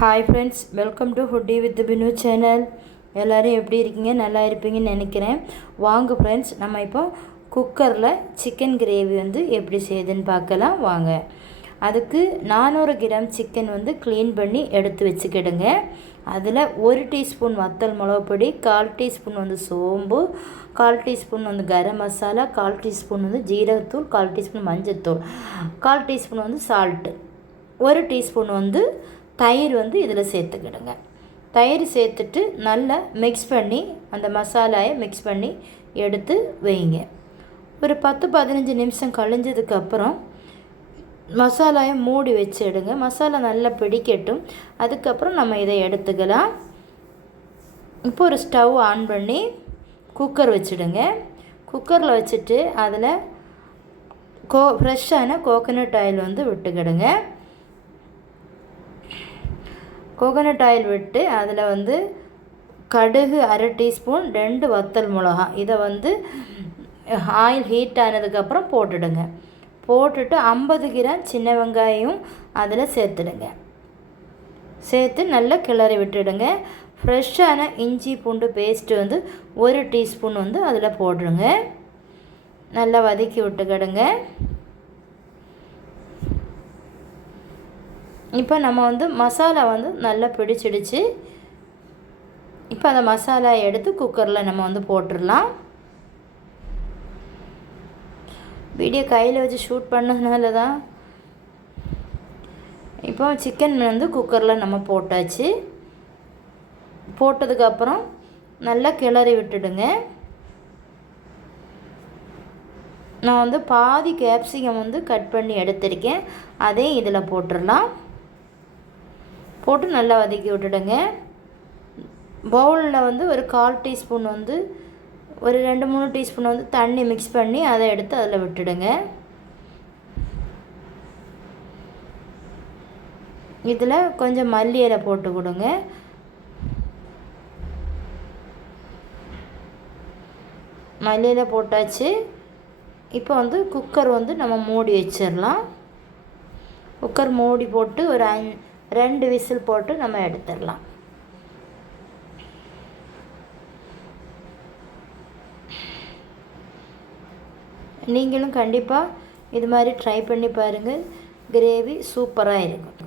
Hi friends, welcome to foodie with Binu channel. எல்லோரும் எப்படி இருக்கீங்க? நல்லா இருப்பீங்கன்னு நினைக்கிறேன். வாங்க ஃப்ரெண்ட்ஸ், நம்ம இப்போ குக்கரில் சிக்கன் கிரேவி எப்படி செய்யுதுன்னு பார்க்கலாம் வாங்க. அதுக்கு 400 கிராம் சிக்கன் க்ளீன் பண்ணி எடுத்து வச்சுக்கிடுங்க. அதில் 1 டீஸ்பூன் வத்தல் மிளகுப்பொடி, 1/4 டீஸ்பூன் சோம்பு, 1/4 டீஸ்பூன் கரம் மசாலா, 1/4 டீஸ்பூன் ஜீரகத்தூள், 1/4 டீஸ்பூன் மஞ்சத்தூள், 1/4 டீஸ்பூன் சால்ட்டு, 1 டீஸ்பூன் தயிர் இதில் சேர்த்துக்கிடுங்க. தயிர் சேர்த்துட்டு நல்லா மிக்ஸ் பண்ணி அந்த மசாலாயை மிக்ஸ் பண்ணி எடுத்து வைங்க. ஒரு 10-15 நிமிஷம் கழிஞ்சதுக்கப்புறம் மசாலாயை மூடி வச்சிடுங்க. மசாலா நல்லா பிடிக்கட்டும். அதுக்கப்புறம் நம்ம இதை எடுத்துக்கலாம். இப்போ ஒரு ஸ்டவ் ஆன் பண்ணி குக்கர் வச்சுடுங்க. குக்கரில் வச்சுட்டு அதில் ஃப்ரெஷ்ஷான கோகோனட் ஆயில் விட்டுக்கிடுங்க. கோகோனட் ஆயில் விட்டு அதில் கடுகு 1/2 டீஸ்பூன், 2 வத்தல் மிளகா இதை ஆயில் ஹீட் ஆனதுக்கப்புறம் போட்டுடுங்க. போட்டுட்டு 50 கிராம் சின்ன வெங்காயம் அதில் சேர்த்துடுங்க. சேர்த்து நல்லா கிளறி விட்டுடுங்க. ஃப்ரெஷ்ஷான இஞ்சி பூண்டு பேஸ்ட்டு 1 டீஸ்பூன் அதில் போடுங்க. நல்லா வதக்கி விட்டுக்கிடுங்க. இப்போ நம்ம மசாலா நல்லா பிடிச்சிடுச்சு. இப்போ அந்த மசாலா எடுத்து குக்கரில் நம்ம போட்டுடலாம். வீடியோ கையில் வச்சு ஷூட் பண்ணதுனால தான். இப்போ சிக்கன் குக்கரில் நம்ம போட்டாச்சு. போட்டதுக்கப்புறம் நல்லா கிளறி விட்டுடுங்க. நான் பாதி கேப்சிகம் கட் பண்ணி எடுத்திருக்கேன். அதே இதில் போட்டுடலாம். போட்டு நல்லா வதக்கி விட்டுடுங்க. பவுலில் ஒரு 1/4 டீஸ்பூன் ஒரு 2-3 டீஸ்பூன் தண்ணி மிக்ஸ் பண்ணி அதை எடுத்து அதில் விட்டுடுங்க. இதில் கொஞ்சம் மல்லி இலை போட்டு கொடுங்க. மல்லி இலை போட்டாச்சு. இப்போ குக்கர் நம்ம மூடி வச்சிடலாம். குக்கர் மூடி போட்டு ஒரு 2 விசில் போட்டு நம்ம எடுத்துடலாம். நீங்களும் கண்டிப்பாக இது மாதிரி ட்ரை பண்ணி பாருங்கள். கிரேவி சூப்பராக இருக்கும்.